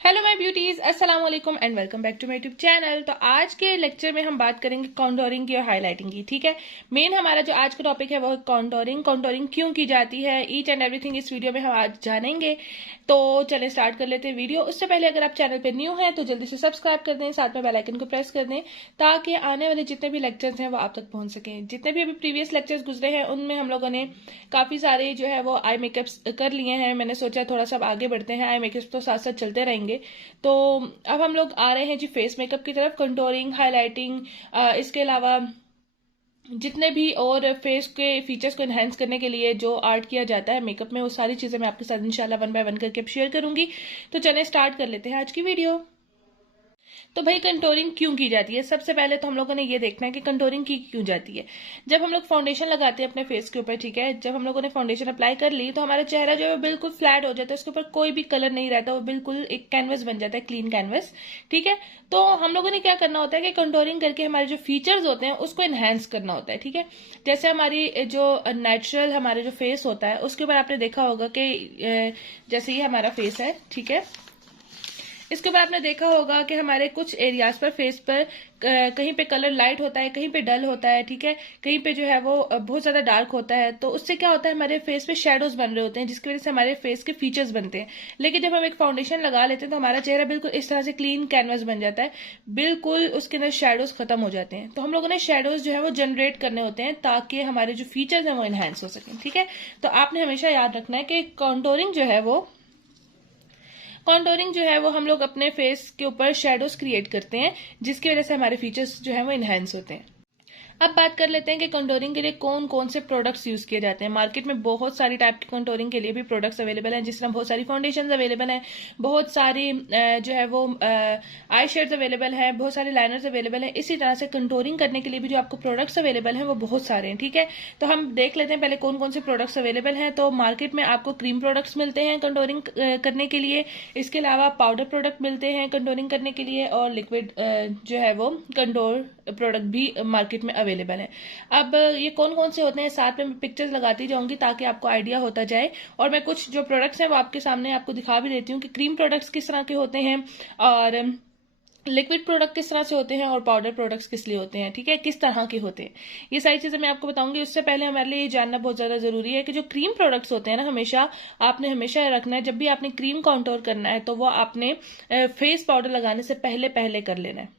Hello my beauties, अस्सलाम वालेकुम and welcome back to my YouTube channel. तो आज के लेक्चर में हम बात करेंगे कॉन्टोरिंग की और हाईलाइटिंग की। ठीक है, मेन हमारा जो आज का टॉपिक है वो है कॉन्टोरिंग क्यों की जाती है, ईच एंड एवरीथिंग इस वीडियो में हम आज जानेंगे। तो चलें स्टार्ट कर लेते हैं वीडियो। उससे पहले अगर आप चैनल पर न्यू हैं तो जल्दी से सब्सक्राइब कर दें, साथ में बेल आइकन को प्रेस कर दें ताकि आने वाले जितने भी लेक्चर्स हैं वो आप तक पहुंच सकें। जितने भी अभी प्रीवियस लेक्चर्स गुजरे हैं उनमें हम लोगों ने काफी सारे जो है वो आई मेकअप्स कर लिए हैं। मैंने सोचा थोड़ा सा आगे बढ़ते हैं, आई मेकअप्स तो साथ साथ चलते रहेंगे। तो अब हम लोग आ रहे हैं जी फेस मेकअप की तरफ। कंटोरिंग, हाईलाइटिंग, इसके अलावा जितने भी और फेस के फीचर्स को एनहेंस करने के लिए जो आर्ट किया जाता है मेकअप में, वो सारी चीजें मैं आपके साथ इंशाल्लाह वन बाय वन करके शेयर करूंगी। तो चलें स्टार्ट कर लेते हैं आज की वीडियो। तो भाई कंटोरिंग क्यों की जाती है, सबसे पहले तो हम लोगों ने ये देखना है कि कंटोरिंग की क्यों जाती है। जब हम लोग फाउंडेशन लगाते हैं अपने फेस के ऊपर, ठीक है, जब हम लोगों ने फाउंडेशन अप्लाई कर ली तो हमारा चेहरा जो है बिल्कुल फ्लैट हो जाता है, उसके ऊपर कोई भी कलर नहीं रहता, वो बिल्कुल एक कैनवस बन जाता है, क्लीन कैनवस। ठीक है, तो हम लोगों ने क्या करना होता है कि कंटोरिंग करके हमारे जो फीचर्स होते हैं उसको एनहेंस करना होता है। ठीक है, जैसे हमारी जो नेचुरल हमारा जो फेस होता है उसके ऊपर आपने देखा होगा कि जैसे ये हमारा फेस है, ठीक है, इसके बाद आपने देखा होगा कि हमारे कुछ एरियाज पर फेस पर कहीं पे कलर लाइट होता है, कहीं पे डल होता है, ठीक है, कहीं पे जो है वो बहुत ज्यादा डार्क होता है। तो उससे क्या होता है, हमारे फेस पे शेडोज बन रहे होते हैं जिसकी वजह से हमारे फेस के फीचर्स बनते हैं। लेकिन जब हम एक फाउंडेशन लगा लेते हैं तो हमारा चेहरा बिल्कुल इस तरह से क्लीन कैनवस बन जाता है, बिल्कुल उसके अंदर शेडोज खत्म हो जाते हैं। तो हम लोगों ने शेडोज जो है वो जनरेट करने होते हैं ताकि हमारे जो फीचर्स हैं वो एनहेंस हो सकें। ठीक है, तो आपने हमेशा याद रखना है कि कॉन्टोरिंग जो है वो हम लोग अपने फेस के ऊपर शेडोज क्रिएट करते हैं जिसकी वजह से हमारे फीचर्स जो है वो इनहेंस होते हैं। अब बात कर लेते हैं कि कंटोरिंग के लिए कौन कौन से प्रोडक्ट्स यूज किए जाते हैं। मार्केट में बहुत सारी टाइप की कंटोरिंग के लिए भी प्रोडक्ट्स अवेलेबल हैं, जिस तरह बहुत सारी फाउंडेशंस अवेलेबल हैं, बहुत सारी जो है वो आई शेड्स अवेलेबल हैं, बहुत सारे लाइनर्स अवेलेबल हैं। इसी तरह से कंटोरिंग करने के लिए भी जो आपको प्रोडक्ट्स अवेलेबल हैं वो बहुत सारे हैं। ठीक है, तो हम देख लेते हैं पहले कौन कौन से प्रोडक्ट्स अवेलेबल हैं। तो मार्केट में आपको क्रीम प्रोडक्ट्स मिलते हैं कंटोरिंग करने के लिए, इसके अलावा पाउडर प्रोडक्ट मिलते हैं कंटोरिंग करने के लिए, और लिक्विड जो है वो कंटोर प्रोडक्ट भी मार्केट में अवेलेबल है। अब ये कौन कौन से होते हैं साथ में मैं पिक्चर्स लगाती जाऊंगी ताकि आपको आइडिया होता जाए, और मैं कुछ जो प्रोडक्ट्स हैं वो आपके सामने आपको दिखा भी देती हूँ कि क्रीम प्रोडक्ट्स किस तरह के होते हैं, और लिक्विड प्रोडक्ट किस तरह से होते हैं, और पाउडर प्रोडक्ट्स किस लिए होते हैं, ठीक है, किस तरह के होते हैं, ये सारी चीजें मैं आपको बताऊंगी। उससे पहले हमारे लिए ये जानना बहुत ज्यादा जरूरी है कि जो क्रीम प्रोडक्ट्स होते हैं ना, आपने हमेशा रखना है जब भी आपने क्रीम कॉन्टोर करना है तो वो आपने फेस पाउडर लगाने से पहले पहले कर लेना है।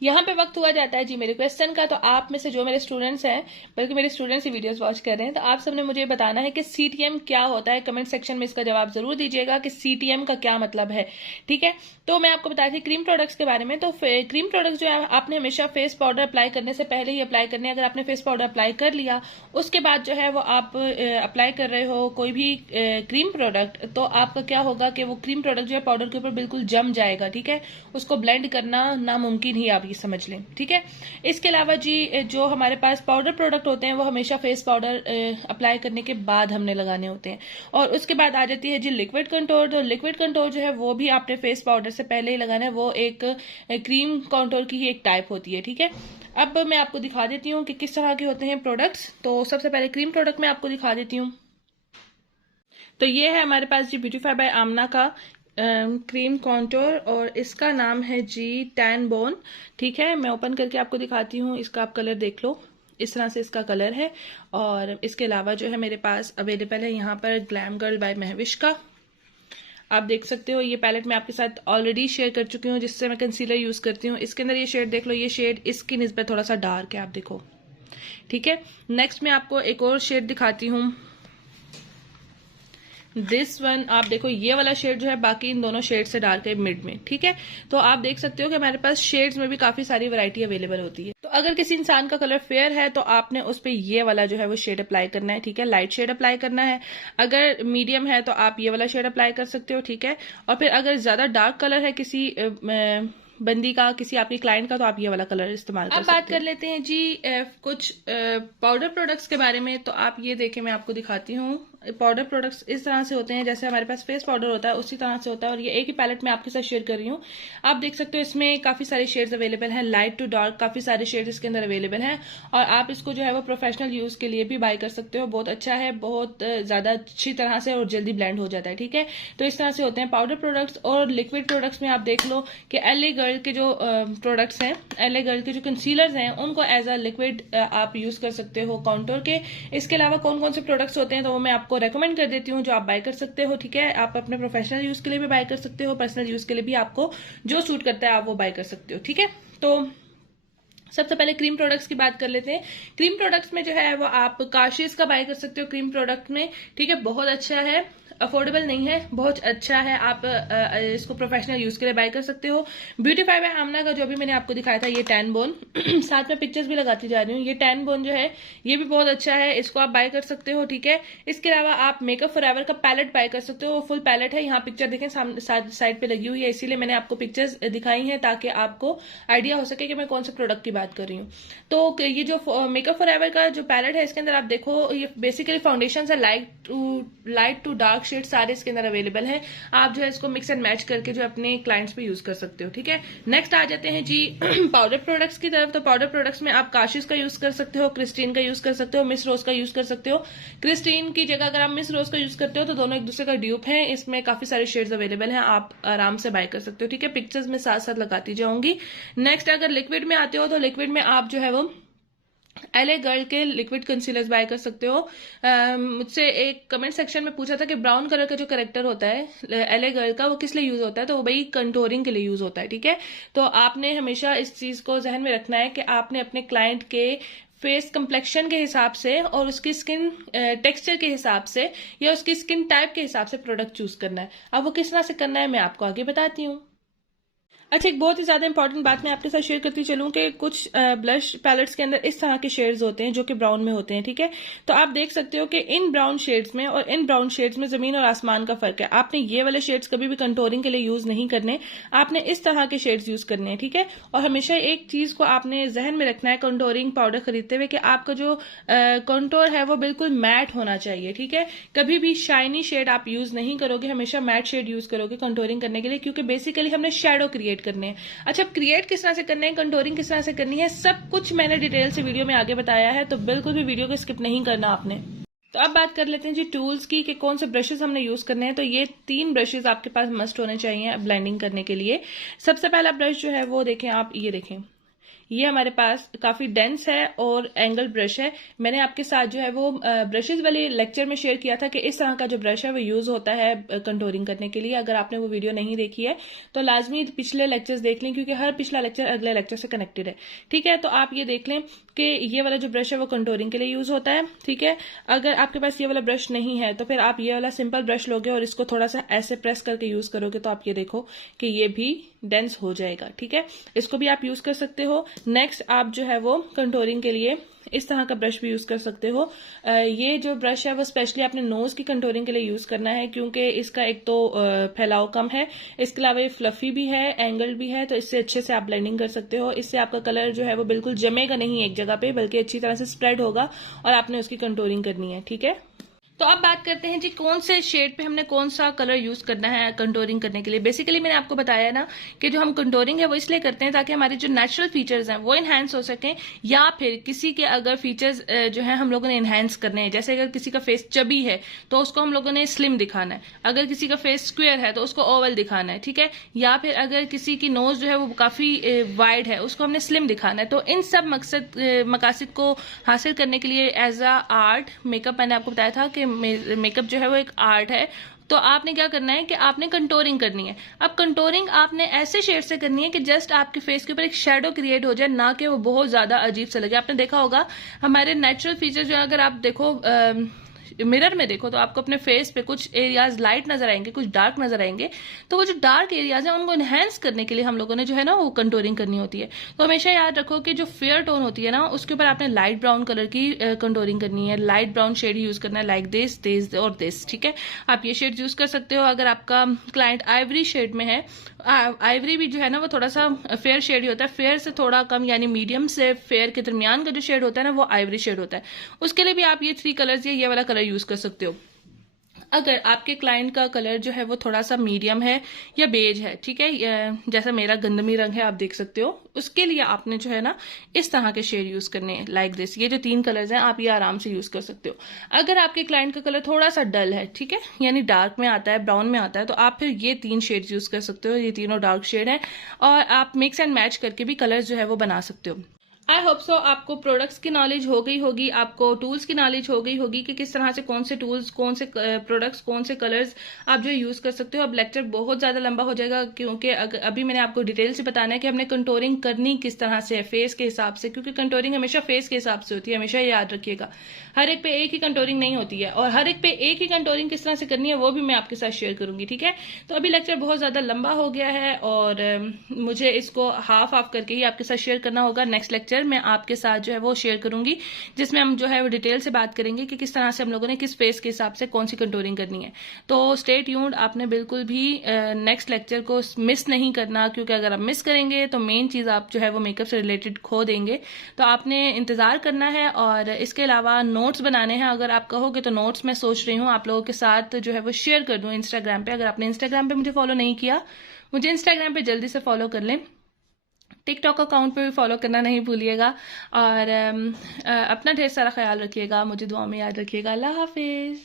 यहाँ पे वक्त हुआ जाता है जी मेरे क्वेश्चन का। तो आप में से जो मेरे स्टूडेंट्स हैं, बल्कि मेरे स्टूडेंट्स ही वीडियोस वॉच कर रहे हैं, तो आप सबने मुझे बताना है कि सीटीएम क्या होता है। कमेंट सेक्शन में इसका जवाब जरूर दीजिएगा कि सीटीएम का क्या मतलब है। ठीक है, तो मैं आपको बताती थी क्रीम प्रोडक्ट्स के बारे में। तो क्रीम प्रोडक्ट्स जो है आपने हमेशा फेस पाउडर अप्लाई करने से पहले ही अप्लाई करने। अगर आपने फेस पाउडर अप्लाई कर लिया उसके बाद जो है वो आप अप्लाई कर रहे हो कोई भी क्रीम प्रोडक्ट, तो आपका क्या होगा कि वो क्रीम प्रोडक्ट जो है पाउडर के ऊपर बिल्कुल जम जाएगा। ठीक है, उसको ब्लेंड करना नामुमकिन ही, आप ये समझ लें। ठीक है, इसके अलावा जी जो हमारे पास पाउडर प्रोडक्ट होते हैं वो हमेशा फेस पाउडर अप्लाई करने के बाद हमने लगाने होते हैं। और उसके बाद आ जाती है जी लिक्विड कंटोर। तो लिक्विड कंटोर जो है वो भी आपने फेस पाउडर से पहले ही लगाना है, वो एक क्रीम कंटोर की ही एक टाइप होती है। ठीक है, अब मैं आपको दिखा देती हूँ कि किस तरह के होते हैं प्रोडक्ट्स। तो सबसे पहले क्रीम प्रोडक्ट मैं आपको दिखा देती हूँ। तो ये है हमारे पास जी ब्यूटीफाई बाय आमना का क्रीम कॉन्टोर, और इसका नाम है जी टैन बोन। ठीक है, मैं ओपन करके आपको दिखाती हूँ, इसका आप कलर देख लो, इस तरह से इसका कलर है। और इसके अलावा जो है मेरे पास अवेलेबल है यहाँ पर ग्लैम गर्ल बाय महविश का, आप देख सकते हो। ये पैलेट मैं आपके साथ ऑलरेडी शेयर कर चुकी हूँ जिससे मैं कंसीलर यूज करती हूँ। इसके अंदर ये शेड देख लो, ये शेड इसकी निस्बत थोड़ा सा डार्क है, आप देखो। ठीक है, नेक्स्ट मैं आपको एक और शेड दिखाती हूँ, दिस वन। आप देखो ये वाला शेड जो है बाकी इन दोनों शेड से डार्क है मिड में। ठीक है, तो आप देख सकते हो कि हमारे पास शेड्स में भी काफी सारी वैरायटी अवेलेबल होती है। तो अगर किसी इंसान का कलर फेयर है तो आपने उस पर ये वाला जो है वो शेड अप्लाई करना है। ठीक है, लाइट शेड अप्लाई करना है। अगर मीडियम है तो आप ये वाला शेड अप्लाई कर सकते हो। ठीक है, और फिर अगर ज्यादा डार्क कलर है किसी बंदी का, किसी आपके क्लाइंट का, तो आप ये वाला कलर इस्तेमाल कर सकते हो। अब बात कर लेते हैं जी कुछ पाउडर प्रोडक्ट्स के बारे में। तो आप ये देखें, मैं आपको दिखाती हूँ, पाउडर प्रोडक्ट्स इस तरह से होते हैं, जैसे हमारे पास फेस पाउडर होता है उसी तरह से होता है, और ये एक ही पैलेट में आपके साथ शेयर कर रही हूँ। आप देख सकते हो इसमें काफी सारे शेड्स अवेलेबल हैं, लाइट टू डार्क, काफी सारे शेड्स इसके अंदर अवेलेबल हैं। और आप इसको जो है वो प्रोफेशनल यूज के लिए भी बाय कर सकते हो। बहुत अच्छा है, बहुत ज्यादा अच्छी तरह से और जल्दी ब्लेंड हो जाता है। ठीक है, तो इस तरह से होते हैं पाउडर प्रोडक्ट्स। और लिक्विड प्रोडक्ट्स में आप देख लो कि एलए गर्ल के जो प्रोडक्ट्स हैं, एलए गर्ल के जो कंसीलर्स हैं, उनको एज अ लिक्विड आप यूज कर सकते हो कॉन्टोर के। इसके अलावा कौन कौन से प्रोडक्ट्स होते हैं तो वो मैं आपको रेकमेंड कर देती हूँ, जो आप बाय कर सकते हो। ठीक है, आप अपने प्रोफेशनल यूज के लिए भी बाय कर सकते हो, पर्सनल यूज के लिए भी आपको जो सूट करता है आप वो बाय कर सकते हो। ठीक है, तो सबसे पहले क्रीम प्रोडक्ट्स की बात कर लेते हैं। क्रीम प्रोडक्ट्स में जो है वो आप काशिस का बाय कर सकते हो क्रीम प्रोडक्ट में। ठीक है, बहुत अच्छा है, अफोर्डेबल नहीं है, बहुत अच्छा है, आप इसको प्रोफेशनल यूज के लिए बाय कर सकते हो। ब्यूटीफाई बाय आमना का जो भी मैंने आपको दिखाया था, ये टैन बोन साथ में पिक्चर्स भी लगाती जा रही हूँ। ये टैन बोन जो है ये भी बहुत अच्छा है, इसको आप बाय कर सकते हो। ठीक है, इसके अलावा आप मेकअप फॉरएवर का पैलेट बाय कर सकते हो, फुल पैलेट है। यहाँ पिक्चर देखें साइड पे लगी हुई है, इसीलिए मैंने आपको पिक्चर्स दिखाई हैं ताकि आपको आइडिया हो सके कि मैं कौन से प्रोडक्ट की बात कर रही हूँ। तो ये जो मेकअप फॉरएवर का जो पैलेट है, इसके अंदर आप देखो ये बेसिकली फाउंडेशन है, लाइट टू डार्क शेड सारे इसके अंदर अवेलेबल हैं। आप जो है इसको मिक्स एंड मैच करके जो अपने क्लाइंट्स पे यूज कर सकते हो। ठीक है, नेक्स्ट आ जाते हैं जी पाउडर प्रोडक्ट्स की तरफ। तो पाउडर प्रोडक्ट्स में आप काशिस का यूज कर सकते हो, क्रिस्टीन का यूज कर सकते हो, मिस रोज का यूज कर सकते हो। क्रिस्टीन की जगह अगर आप मिस रोज का यूज करते हो तो दोनों एक दूसरे का ड्यूप है। इसमें काफी सारे शेड्स अवेलेबल हैं, आप आराम से बाय कर सकते हो। ठीक है, पिक्चर्स में साथ साथ लगाती जाऊंगी। नेक्स्ट अगर लिक्विड में आते हो तो लिक्विड में आप जो है वो एलए गर्ल के लिक्विड कंसीलर्स बाय कर सकते हो। मुझसे एक कमेंट सेक्शन में पूछा था कि ब्राउन कलर का जो करेक्टर होता है एलए गर्ल का वो किस लिए यूज होता है, तो वो भाई कंटोरिंग के लिए यूज होता है। ठीक है, तो आपने हमेशा इस चीज को जहन में रखना है कि आपने अपने क्लाइंट के फेस कंप्लेक्शन के हिसाब से और उसकी स्किन टेक्सचर के हिसाब से या उसकी स्किन टाइप के हिसाब से प्रोडक्ट चूज करना है। अब वो किस तरह से करना है मैं आपको आगे बताती हूँ। अच्छा, एक बहुत ही ज्यादा इंपॉर्टेंट बात मैं आपके साथ शेयर करती चलूं कि कुछ ब्लश पैलेट्स के अंदर इस तरह के शेड्स होते हैं जो कि ब्राउन में होते हैं। ठीक है, तो आप देख सकते हो कि इन ब्राउन शेड्स में और इन ब्राउन शेड्स में जमीन और आसमान का फर्क है। आपने ये वाले शेड्स कभी भी कंटोरिंग के लिए यूज नहीं करने, आपने इस तरह के शेड्स यूज करने हैं। ठीक है, और हमेशा एक चीज को आपने जहन में रखना है कंटोरिंग पाउडर खरीदते हुए कि आपका जो कंटोर है वो बिल्कुल मैट होना चाहिए। ठीक है, कभी भी शाइनी शेड आप यूज नहीं करोगे, हमेशा मैट शेड यूज करोगे कंटोरिंग करने के लिए, क्योंकि बेसिकली हमने शेडो क्रिएट करने हैं। अच्छा, क्रिएट किस तरह से करने हैं, कंटोरिंग किस तरह से करनी है, सब कुछ मैंने डिटेल से वीडियो में आगे बताया है, तो बिल्कुल भी वीडियो को स्किप नहीं करना आपने। तो अब बात कर लेते हैं जी टूल्स की कि कौन से ब्रशेस हमने यूज करने हैं। तो ये 3 ब्रशेस आपके पास मस्ट होने चाहिए ब्लेंडिंग करने के लिए। सबसे पहला ब्रश जो है वो देखें आप, ये देखें, ये हमारे पास काफी डेंस है और एंगल ब्रश है। मैंने आपके साथ जो है वो ब्रशेस वाले लेक्चर में शेयर किया था कि इस तरह का जो ब्रश है वो यूज होता है कंटोरिंग करने के लिए। अगर आपने वो वीडियो नहीं देखी है तो लाजमी पिछले लेक्चर्स देख लें, क्योंकि हर पिछला लेक्चर अगले लेक्चर से कनेक्टेड है। ठीक है, तो आप ये देख लें कि ये वाला जो ब्रश है वो कंटोरिंग के लिए यूज होता है। ठीक है, अगर आपके पास ये वाला ब्रश नहीं है तो फिर आप ये वाला सिंपल ब्रश लोगे और इसको थोड़ा सा ऐसे प्रेस करके यूज करोगे तो आप ये देखो कि ये भी डेंस हो जाएगा। ठीक है, इसको भी आप यूज कर सकते हो। नेक्स्ट आप जो है वो कंटोरिंग के लिए इस तरह का ब्रश भी यूज कर सकते हो। ये जो ब्रश है वो स्पेशली आपने नोज की कंटोरिंग के लिए यूज करना है, क्योंकि इसका एक तो फैलाव कम है, इसके अलावा ये फ्लफी भी है, एंगल भी है, तो इससे अच्छे से आप ब्लेंडिंग कर सकते हो। इससे आपका कलर जो है वो बिल्कुल जमेगा नहीं एक जगह पे, बल्कि अच्छी तरह से स्प्रेड होगा और आपने उसकी कंटोरिंग करनी है। ठीक है, तो अब बात करते हैं जी कौन से शेड पे हमने कौन सा कलर यूज करना है कंटोरिंग करने के लिए। बेसिकली मैंने आपको बताया ना कि जो हम कंटोरिंग है वो इसलिए करते हैं ताकि हमारे जो नेचुरल फीचर्स हैं वो इनहेंस हो सकें, या फिर किसी के अगर फीचर्स जो है हम लोगों ने इनहेंस करने हैं। जैसे अगर किसी का फेस चबी है तो उसको हम लोगों ने स्लिम दिखाना है, अगर किसी का फेस स्क्वायर है तो उसको ओवल दिखाना है। ठीक है, या फिर अगर किसी की नोज जो है वो काफी वाइड है उसको हमने स्लिम दिखाना है। तो इन सब मकासद को हासिल करने के लिए एज अ आर्ट मेकअप, मैंने आपको बताया था कि मेकअप जो है वो एक आर्ट है, तो आपने क्या करना है कि आपने कंटोरिंग करनी है। अब कंटोरिंग आपने ऐसे शेड से करनी है कि जस्ट आपके फेस के ऊपर एक शेडो क्रिएट हो जाए, ना कि वो बहुत ज्यादा अजीब सा लगे। आपने देखा होगा हमारे नेचुरल फीचर जो अगर आप देखो मिरर में देखो तो आपको अपने फेस पे कुछ एरियाज लाइट नजर आएंगे, कुछ डार्क नजर आएंगे। तो वो जो डार्क एरियाज है उनको एनहेंस करने के लिए हम लोगों ने जो है ना वो कंटोरिंग करनी होती है। तो हमेशा याद रखो कि जो फेयर टोन होती है ना उसके ऊपर आपने लाइट ब्राउन कलर की कंटोरिंग करनी है, लाइट ब्राउन शेड यूज करना है, लाइक दिस और दिस। ठीक है, आप ये शेड यूज कर सकते हो। अगर आपका क्लाइंट आइवरी शेड में है, आइवरी भी जो है ना वो थोड़ा सा फेयर शेड ही होता है, फेयर से थोड़ा कम, यानी मीडियम से फेयर के दरमियान का जो शेड होता है ना वो आइवरी शेड होता है। उसके लिए भी आप ये 3 कलर्स या ये वाला कलर यूज कर सकते हो। अगर आपके क्लाइंट का कलर जो है वो थोड़ा सा मीडियम है या बेज है, ठीक है, जैसा मेरा गंदमी रंग है आप देख सकते हो, उसके लिए आपने जो है ना इस तरह के शेड यूज करने हैं, लाइक दिस। ये जो 3 कलर्स हैं आप ये आराम से यूज कर सकते हो। अगर आपके क्लाइंट का कलर थोड़ा सा डल है, ठीक है, यानी डार्क में आता है, ब्राउन में आता है, तो आप फिर ये 3 शेड यूज कर सकते हो। ये तीनों डार्क शेड है और आप मिक्स एंड मैच करके भी कलर जो है वो बना सकते हो। आई होप सो आपको प्रोडक्ट्स की नॉलेज हो गई होगी, आपको टूल्स की नॉलेज हो गई होगी कि किस तरह से कौन से टूल्स, कौन से प्रोडक्ट्स, कौन से कलर्स आप जो यूज कर सकते हो। अब लेक्चर बहुत ज्यादा लंबा हो जाएगा क्योंकि अभी मैंने आपको डिटेल से बताना है कि हमने कंटोरिंग करनी किस तरह से है, फेस के हिसाब से, क्योंकि कंटोरिंग हमेशा फेस के हिसाब से होती है, हमेशा याद रखिएगा। हर एक पे एक ही कंटोरिंग नहीं होती है और हर एक पे एक ही कंटोरिंग किस तरह से करनी है वो भी मैं आपके साथ शेयर करूंगी, ठीक है। तो अभी लेक्चर बहुत ज्यादा लंबा हो गया है और मुझे इसको हाफ हाफ करके ही आपके साथ शेयर करना होगा। नेक्स्ट लेक्चर मैं आपके साथ जो है वो शेयर करूंगी जिसमें हम जो है वो डिटेल से बात करेंगे कि किस तरह से हम लोगों ने किस फेस के हिसाब से कौन सी कंटोरिंग करनी है। तो स्टे ट्यून्ड, आपने बिल्कुल भी नेक्स्ट लेक्चर को मिस नहीं करना, क्योंकि अगर आप मिस करेंगे तो मेन चीज आप जो है वो मेकअप से रिलेटेड खो देंगे। तो आपने इंतजार करना है और इसके अलावा नोट्स बनाने हैं। अगर आप कहोगे तो नोट्स मैं सोच रही हूँ आप लोगों के साथ जो है वो शेयर कर दूं इंस्टाग्राम पे। अगर आपने इंस्टाग्राम पे मुझे फॉलो नहीं किया, मुझे इंस्टाग्राम पे जल्दी से फॉलो कर लें। टिकटॉक अकाउंट पे भी फॉलो करना नहीं भूलिएगा और अपना ढेर सारा ख्याल रखिएगा, मुझे दुआ में याद रखिएगा। अल्लाह हाफिज।